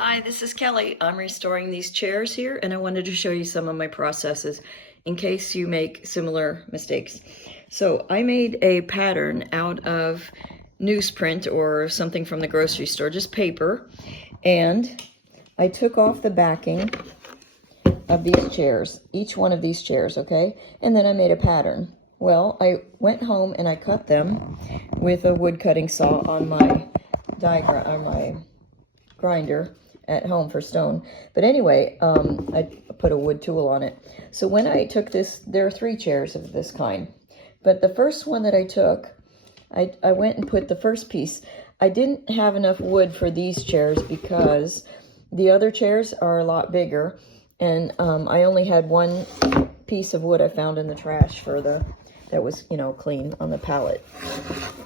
Hi, this is Kelly. I'm restoring these chairs here, and I wanted to show you some of my processes in case you make similar mistakes. So I made a pattern out of newsprint or something from the grocery store, just paper, and I took off the backing of these chairs, each one of these chairs, okay? And then I made a pattern. Well, I went home and I cut them with a wood cutting saw on my grinder at home for stone. But anyway, I put a wood tool on it. So when I took this, there are 3 chairs of this kind. But the first one that I took, I went and put the first piece. I didn't have enough wood for these chairs because the other chairs are a lot bigger. And I only had one piece of wood I found in the trash for that was, clean on the pallet.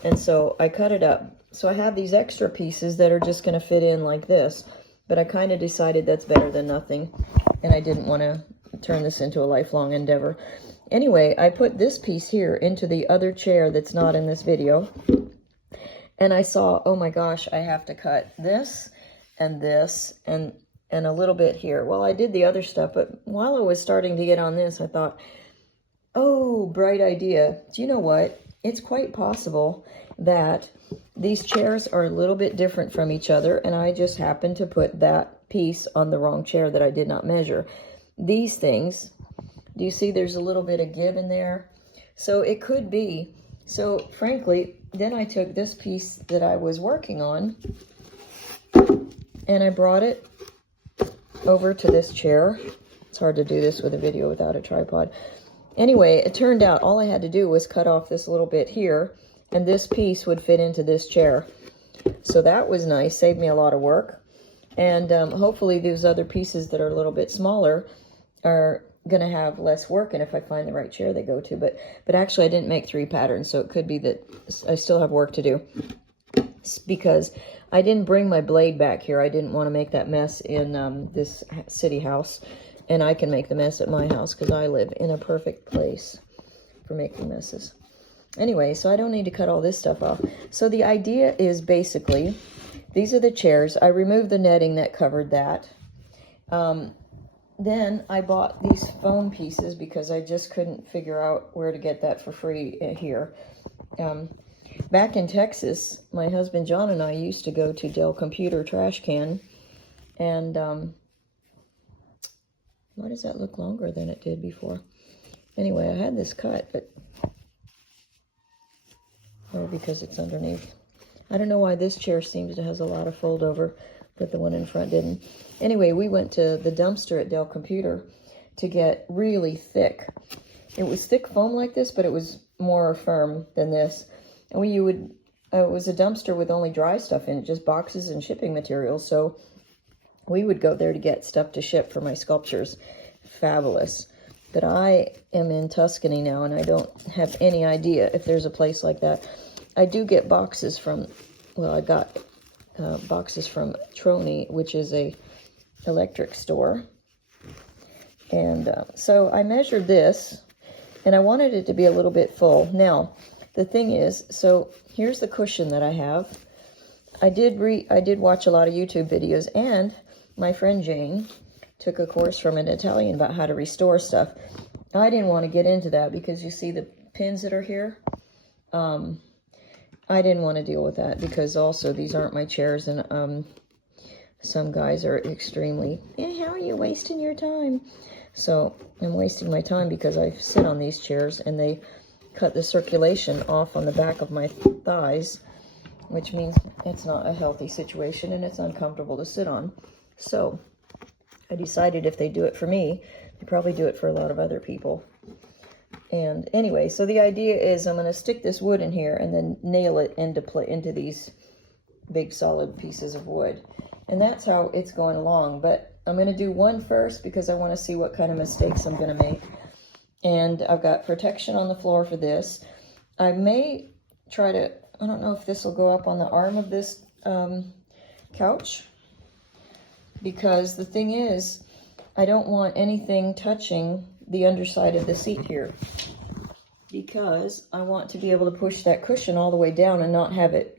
And so I cut it up. So I have these extra pieces that are just going to fit in like this. But I kind of decided that's better than nothing. And I didn't want to turn this into a lifelong endeavor. Anyway, I put this piece here into the other chair that's not in this video. And I saw, oh my gosh, I have to cut this and a little bit here. Well, I did the other stuff, but while I was starting to get on this, I thought, oh, bright idea. Do you know what? It's quite possible that these chairs are a little bit different from each other, and I just happened to put that piece on the wrong chair that I did not measure. These things, do you see there's a little bit of give in there? So it could be. So frankly, then I took this piece that I was working on, and I brought it over to this chair. It's hard to do this with a video without a tripod. Anyway, it turned out all I had to do was cut off this little bit here, and this piece would fit into this chair. So that was nice, saved me a lot of work. And hopefully these other pieces that are a little bit smaller are going to have less work, and if I find the right chair they go to. But actually I didn't make 3 patterns, so it could be that I still have work to do. Because I didn't bring my blade back here. I didn't want to make that mess in this city house. And I can make the mess at my house because I live in a perfect place for making messes. Anyway, so I don't need to cut all this stuff off. So the idea is basically, these are the chairs. I removed the netting that covered that. Then I bought these foam pieces because I just couldn't figure out where to get that for free here. Back in Texas, my husband John and I used to go to Dell Computer Trash Can, and why does that look longer than it did before? Anyway, I had this cut, but because it's underneath. I don't know why this chair seems to has a lot of fold over, but the one in front didn't. Anyway, we went to the dumpster at Dell Computer to get really thick. It was thick foam like this, but it was more firm than this. And it was a dumpster with only dry stuff in it, just boxes and shipping materials. So we would go there to get stuff to ship for my sculptures. Fabulous. But I am in Tuscany now, and I don't have any idea if there's a place like that. I do get boxes from, well, I got boxes from Troni, which is a electric store. And so I measured this, and I wanted it to be a little bit full. Now, the thing is, so here's the cushion that I have. I did watch a lot of YouTube videos, and my friend Jane took a course from an Italian about how to restore stuff. I didn't want to get into that because you see the pins that are here. I didn't want to deal with that because also these aren't my chairs, and some guys are extremely, how are you wasting your time? So I'm wasting my time because I sit on these chairs and they cut the circulation off on the back of my thighs, which means it's not a healthy situation and it's uncomfortable to sit on. So I decided if they do it for me, they probably do it for a lot of other people. And anyway, so the idea is I'm going to stick this wood in here and then nail it into these big solid pieces of wood. And that's how it's going along. But I'm going to do one first because I want to see what kind of mistakes I'm going to make. And I've got protection on the floor for this. I may try to, I don't know if this will go up on the arm of this couch. Because the thing is, I don't want anything touching the underside of the seat here. Because I want to be able to push that cushion all the way down and not have it,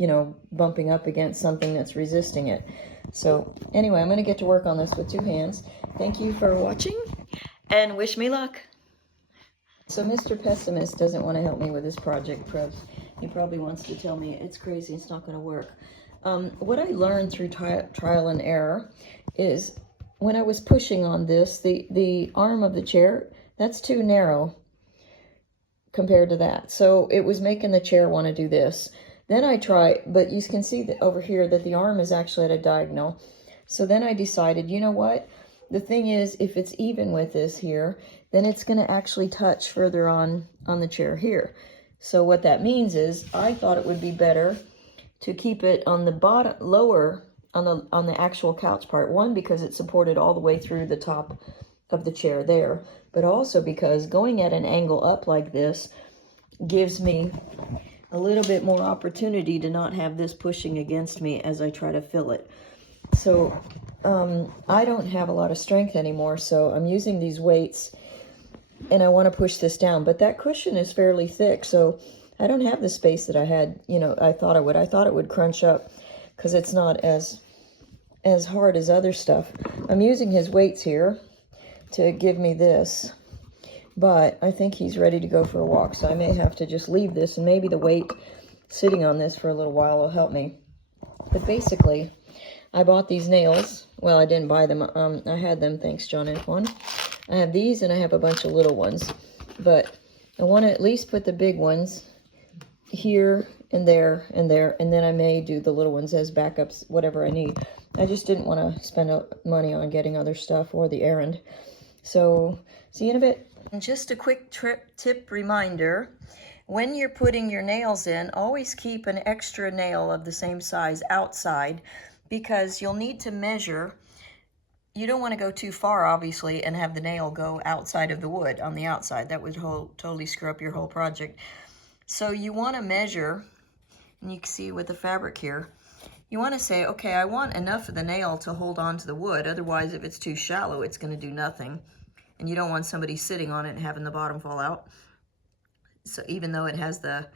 bumping up against something that's resisting it. So anyway, I'm going to get to work on this with 2 hands. Thank you for watching, and wish me luck. So Mr. Pessimist doesn't want to help me with this project. He probably wants to tell me it's crazy, it's not going to work. What I learned through trial and error is when I was pushing on this, the arm of the chair, that's too narrow compared to that. So it was making the chair want to do this. Then I tried, but you can see that over here that the arm is actually at a diagonal. So then I decided, you know what? The thing is, if it's even with this here, then it's going to actually touch further on the chair here. So what that means is I thought it would be better to keep it on the bottom, lower on the actual couch part. One, because it's supported all the way through the top of the chair there, but also because going at an angle up like this gives me a little bit more opportunity to not have this pushing against me as I try to fill it. So I don't have a lot of strength anymore, so I'm using these weights and I want to push this down, but that cushion is fairly thick, so I don't have the space that I had, I thought I would. I thought it would crunch up because it's not as hard as other stuff. I'm using his weights here to give me this, but I think he's ready to go for a walk, so I may have to just leave this, and maybe the weight sitting on this for a little while will help me. But basically, I bought these nails. Well, I didn't buy them. I had them, thanks John Antoine. I have these, and I have a bunch of little ones, but I want to at least put the big ones here and there and there, and then I may do the little ones as backups, whatever I need. I just didn't want to spend money on getting other stuff or the errand. So, see you in a bit. And just a quick tip reminder, when you're putting your nails in, always keep an extra nail of the same size outside, because you'll need to measure. You don't want to go too far, obviously, and have the nail go outside of the wood on the outside. That would totally screw up your whole project. So you want to measure, and you can see with the fabric here, you want to say, okay, I want enough of the nail to hold on to the wood. Otherwise, if it's too shallow, it's going to do nothing. And you don't want somebody sitting on it and having the bottom fall out. So even though it has the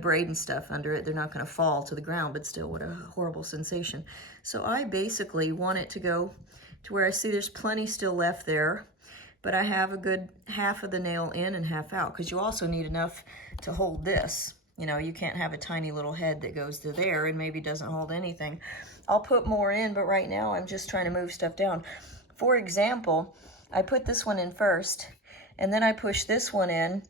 braid and stuff under it, they're not going to fall to the ground, but still, what a horrible sensation. So I basically want it to go to where I see there's plenty still left there, but I have a good half of the nail in and half out, because you also need enough to hold this. You can't have a tiny little head that goes to there and maybe doesn't hold anything. I'll put more in, but right now I'm just trying to move stuff down. For example, I put this one in first, and then I pushed this one in.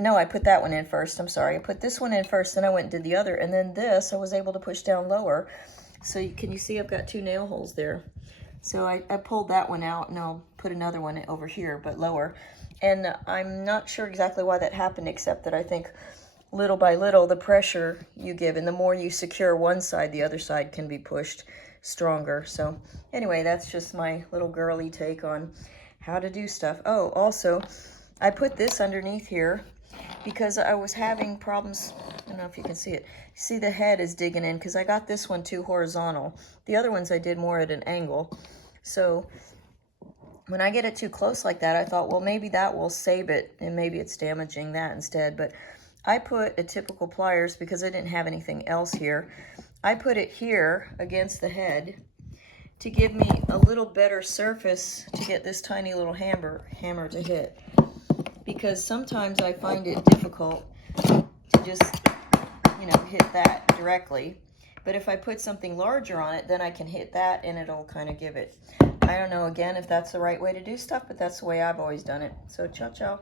No, I put that one in first. I'm sorry. I put this one in first, then I went and did the other, and then this I was able to push down lower. So can you see I've got 2 nail holes there? So I pulled that one out, and I'll put another one over here, but lower. And I'm not sure exactly why that happened, except that I think little by little, the pressure you give, and the more you secure one side, the other side can be pushed stronger. So anyway, that's just my little girly take on how to do stuff. Oh, also, I put this underneath here because I was having problems. I don't know if you can see it. See, the head is digging in because I got this one too horizontal. The other ones I did more at an angle. So when I get it too close like that, I thought, well, maybe that will save it, and maybe it's damaging that instead. But I put a typical pliers because I didn't have anything else here. I put it here against the head to give me a little better surface to get this tiny little hammer to hit. Because sometimes I find it difficult to just, hit that directly. But if I put something larger on it, then I can hit that and it'll kind of give it. I don't know, again, if that's the right way to do stuff, but that's the way I've always done it. So, ciao, ciao.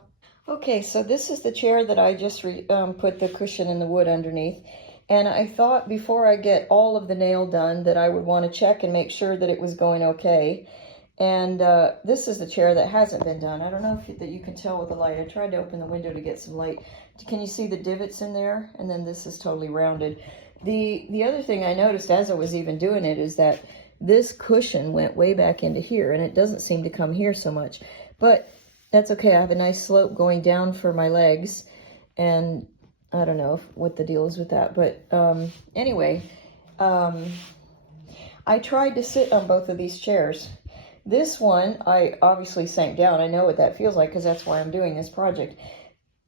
Okay, so this is the chair that I just put the cushion in the wood underneath. And I thought before I get all of the nail done that I would want to check and make sure that it was going okay. And this is the chair that hasn't been done. I don't know if that you can tell with the light. I tried to open the window to get some light. Can you see the divots in there? And then this is totally rounded. The other thing I noticed as I was even doing it is that this cushion went way back into here, and it doesn't seem to come here so much. But that's okay. I have a nice slope going down for my legs, and I don't know what the deal is with that. But anyway, I tried to sit on both of these chairs. This one, I obviously sank down. I know what that feels like because that's why I'm doing this project.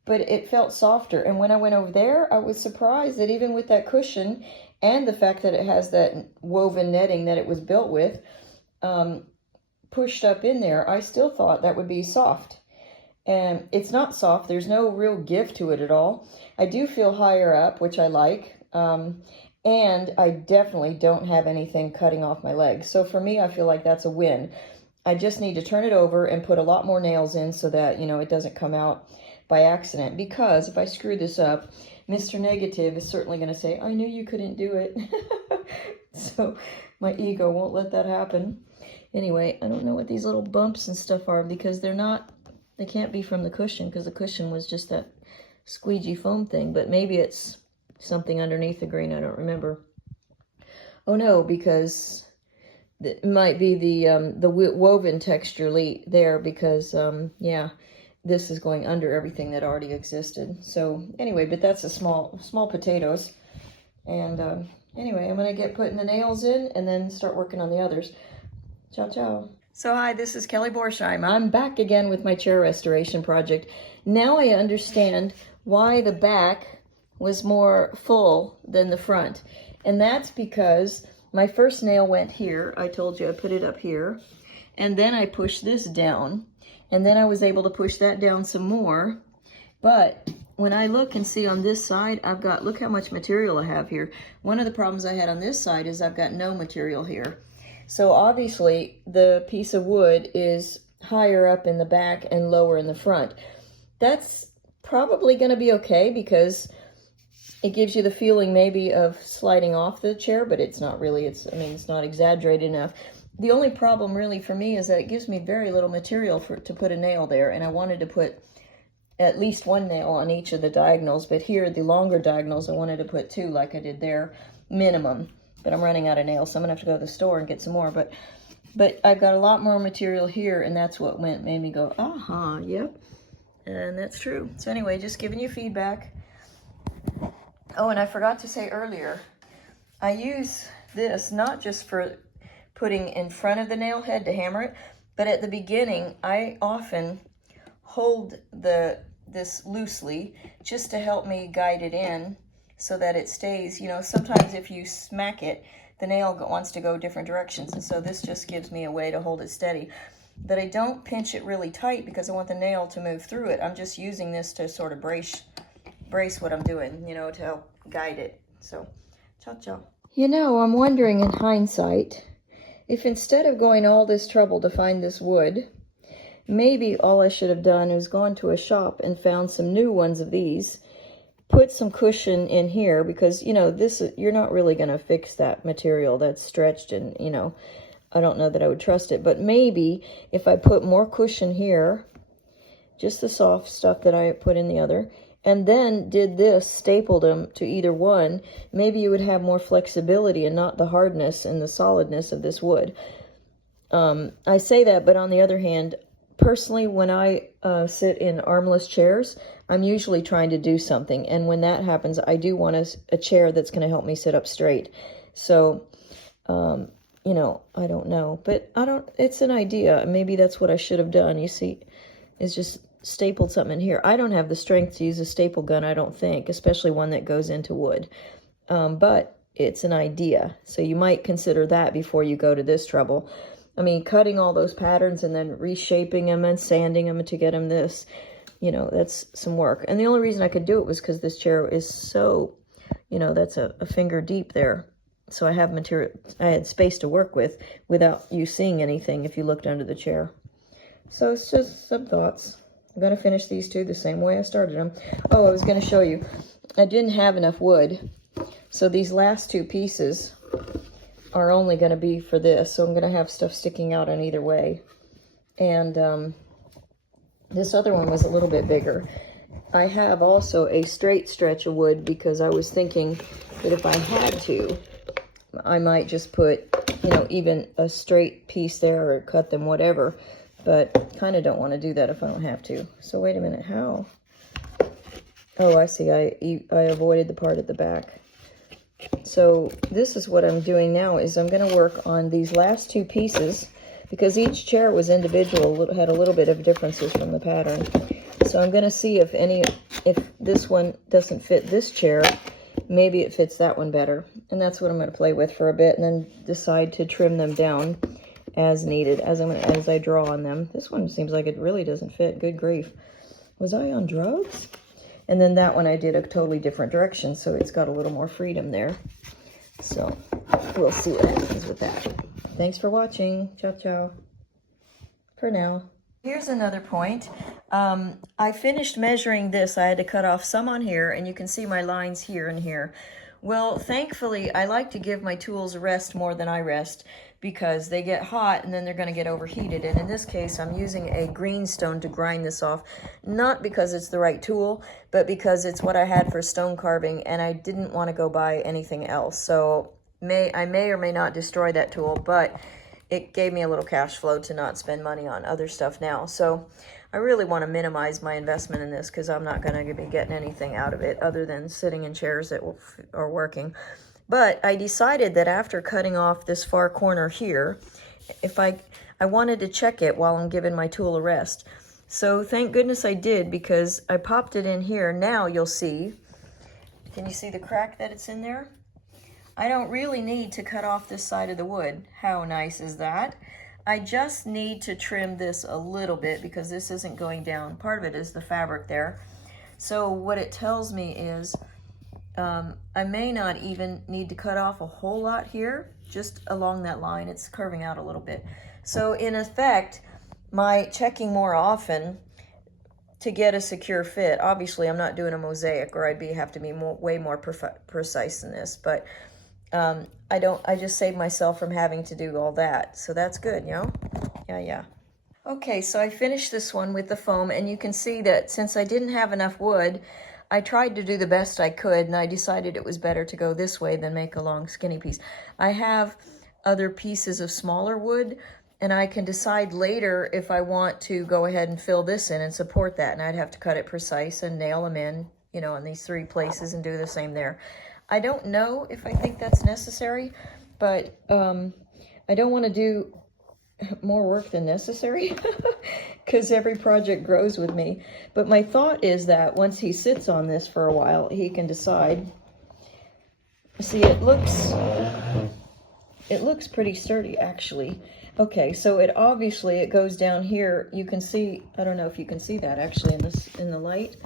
But it felt softer. And when I went over there, I was surprised that even with that cushion, and the fact that it has that woven netting that it was built with pushed up in there, I still thought that would be soft. And it's not soft. There's no real give to it at all. I do feel higher up, which I like. And I definitely don't have anything cutting off my legs. So for me, I feel like that's a win. I just need to turn it over and put a lot more nails in so that, you know, it doesn't come out by accident. Because if I screw this up, Mr. Negative is certainly going to say, I knew you couldn't do it. So my ego won't let that happen. Anyway, I don't know what these little bumps and stuff are because they can't be from the cushion because the cushion was just that squeegee foam thing. But maybe it's something underneath the green. I don't remember. Oh no, because it might be the woven texture there because, yeah, this is going under everything that already existed. So anyway, but that's a small potatoes. And anyway, I'm going to get putting the nails in and then start working on the others. Ciao, ciao. So hi, this is Kelly Borsheim. I'm back again with my chair restoration project. Now I understand why the back was more full than the front. And that's because my first nail went here. I told you I put it up here. And then I pushed this down. And then I was able to push that down some more. But when I look and see on this side, I've got, look how much material I have here. One of the problems I had on this side is I've got no material here. So obviously the piece of wood is higher up in the back and lower in the front. That's probably going to be okay because it gives you the feeling maybe of sliding off the chair, but it's not really. I mean, it's not exaggerated enough. The only problem really for me is that it gives me very little material to put a nail there, and I wanted to put at least one nail on each of the diagonals, but here, the longer diagonals, I wanted to put 2 like I did there, minimum. But I'm running out of nails, so I'm gonna have to go to the store and get some more. But I've got a lot more material here, and that's what made me go, aha, yep. And that's true. So anyway, just giving you feedback. Oh, and I forgot to say earlier, I use this not just for putting in front of the nail head to hammer it, but at the beginning, I often hold this loosely just to help me guide it in so that it stays. You know, sometimes if you smack it, the nail wants to go different directions, and so this just gives me a way to hold it steady. But I don't pinch it really tight because I want the nail to move through it. I'm just using this to sort of brace what I'm doing, you know, to help guide it. So, ciao, ciao. You know, I'm wondering in hindsight, if instead of going all this trouble to find this wood, maybe all I should have done is gone to a shop and found some new ones of these, put some cushion in here, because, you know, you're not really going to fix that material that's stretched, and, you know, I don't know that I would trust it. But maybe if I put more cushion here, just the soft stuff that I put in the other, and then did this, stapled them to either one, maybe you would have more flexibility and not the hardness and the solidness of this wood. I say that, but on the other hand, personally, when I sit in armless chairs, I'm usually trying to do something. And when that happens, I do want a chair that's going to help me sit up straight. So, you know, I don't know. But it's an idea. Maybe that's what I should have done. You see, is just stapled something in here. I don't have the strength to use a staple gun, I don't think, especially one that goes into wood. But it's an idea. So you might consider that before you go to this trouble. I mean, cutting all those patterns and then reshaping them and sanding them to get them this, you know, that's some work. And the only reason I could do it was because this chair is so, you know, that's a finger deep there. So I have material, I had space to work with without you seeing anything if you looked under the chair. So it's just some thoughts. I'm going to finish these two the same way I started them. Oh, I was going to show you. I didn't have enough wood. So these last two pieces are only going to be for this. So I'm going to have stuff sticking out on either way. And this other one was a little bit bigger. I have also a straight stretch of wood because I was thinking that if I had to, I might just put, you know, even a straight piece there or cut them, whatever. But kind of don't want to do that if I don't have to. So wait a minute, how? Oh, I see. I avoided the part at the back. So this is what I'm doing now is I'm going to work on these last two pieces because each chair was individual, had a little bit of differences from the pattern. So I'm going to see if this one doesn't fit this chair, maybe it fits that one better. And that's what I'm going to play with for a bit and then decide to trim them down as needed as I draw on them. This one seems like it really doesn't fit. Good grief. Was I on drugs? And then that one I did a totally different direction, so it's got a little more freedom there. So we'll see what happens with that. Thanks for watching. Ciao, ciao. For now. Here's another point. I finished measuring this. I had to cut off some on here, and you can see my lines here and here. Well, thankfully, I like to give my tools a rest more than I rest because they get hot and then they're going to get overheated. And in this case, I'm using a greenstone to grind this off, not because it's the right tool, but because it's what I had for stone carving and I didn't want to go buy anything else. So I may or may not destroy that tool, but it gave me a little cash flow to not spend money on other stuff now. So I really want to minimize my investment in this because I'm not going to be getting anything out of it other than sitting in chairs that are working. But I decided that after cutting off this far corner here, if I wanted to check it while I'm giving my tool a rest. So thank goodness I did, because I popped it in here. Now you'll see, can you see the crack that it's in there? I don't really need to cut off this side of the wood. How nice is that? I just need to trim this a little bit because this isn't going down. Part of it is the fabric there. So what it tells me is I may not even need to cut off a whole lot here, just along that line. It's curving out a little bit. So in effect, my checking more often to get a secure fit. Obviously, I'm not doing a mosaic, or I'd have to be way more precise than this, but I just saved myself from having to do all that. So that's good, you know? Yeah. Okay, so I finished this one with the foam, and you can see that since I didn't have enough wood, I tried to do the best I could, and I decided it was better to go this way than make a long skinny piece. I have other pieces of smaller wood, and I can decide later if I want to go ahead and fill this in and support that, and I'd have to cut it precise and nail them in, you know, in these 3 places and do the same there. I don't know if I think that's necessary, but I don't want to do more work than necessary because every project grows with me. But my thought is that once he sits on this for a while, he can decide. See, it looks pretty sturdy, actually. Okay, so it goes down here. You can see, I don't know if you can see that actually in the light.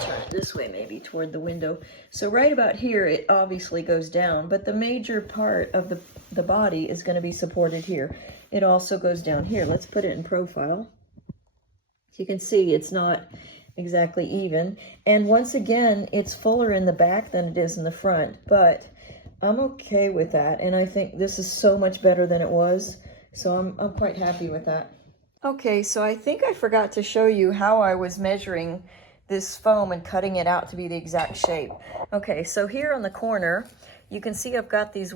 Turn it this way, maybe toward the window. So right about here, it obviously goes down, but the major part of the body is going to be supported here. It also goes down here. Let's put it in profile. You can see it's not exactly even. And once again, it's fuller in the back than it is in the front, but I'm okay with that. And I think this is so much better than it was. So I'm quite happy with that. Okay, so I think I forgot to show you how I was measuring this foam and cutting it out to be the exact shape. Okay, so here on the corner, you can see I've got these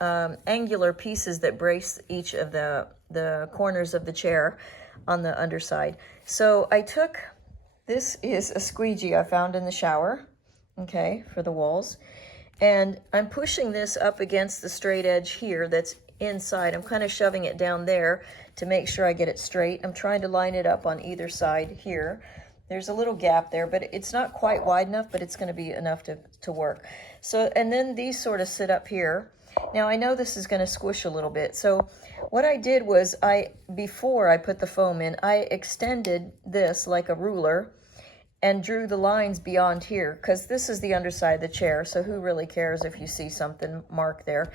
angular pieces that brace each of the corners of the chair on the underside. So I took, this is a squeegee I found in the shower, okay, for the walls. And I'm pushing this up against the straight edge here that's inside. I'm kind of shoving it down there to make sure I get it straight. I'm trying to line it up on either side here. There's a little gap there, but it's not quite wide enough, but it's going to be enough to work. So, and then these sort of sit up here. Now, I know this is going to squish a little bit. So what I did was before I put the foam in, I extended this like a ruler and drew the lines beyond here, because this is the underside of the chair. So who really cares if you see something marked there?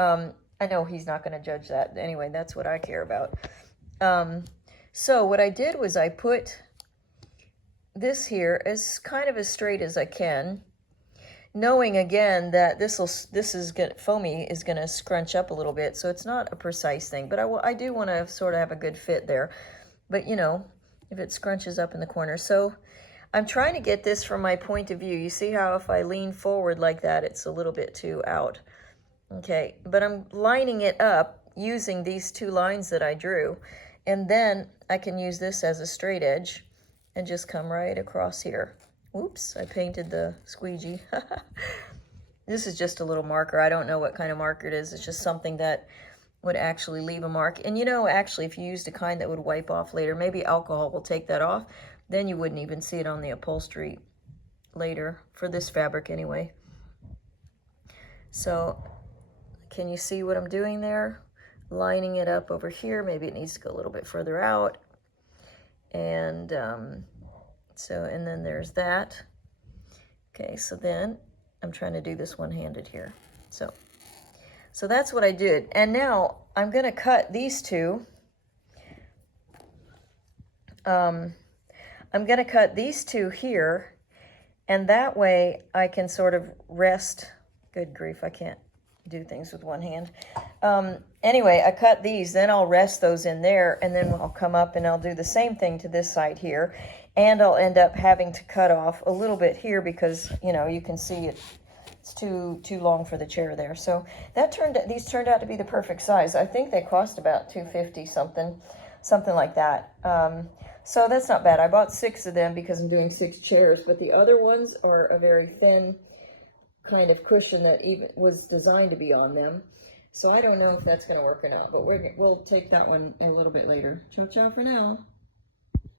I know he's not going to judge that. Anyway, that's what I care about. So what I did was I put this here as kind of as straight as I can, knowing again that foamy is gonna scrunch up a little bit, so it's not a precise thing, but I do want to sort of have a good fit there. But you know, if it scrunches up in the corner, so I'm trying to get this from my point of view. You see how if I lean forward like that, it's a little bit too out. Okay, but I'm lining it up using these 2 lines that I drew, and then I can use this as a straight edge and just come right across here. Oops, I painted the squeegee. This is just a little marker. I don't know what kind of marker it is. It's just something that would actually leave a mark. And you know, actually, if you used a kind that would wipe off later, maybe alcohol will take that off, then you wouldn't even see it on the upholstery later, for this fabric anyway. So can you see what I'm doing there? Lining it up over here. Maybe it needs to go a little bit further out. And and then there's that. Okay, so then I'm trying to do this one-handed here. So that's what I did. And now I'm going to cut these two. I'm going to cut these two here, and that way I can sort of rest. Good grief, I can't do things with one hand. Anyway, I cut these, then I'll rest those in there, and then I'll come up and I'll do the same thing to this side here, and I'll end up having to cut off a little bit here because, you know, you can see it's too long for the chair there. So these turned out to be the perfect size. I think they cost about $250 something like that. So that's not bad. I bought 6 of them because I'm doing 6 chairs, but the other ones are a very thin kind of cushion that even was designed to be on them. So I don't know if that's going to work or not, but we'll take that one a little bit later. Ciao, ciao for now.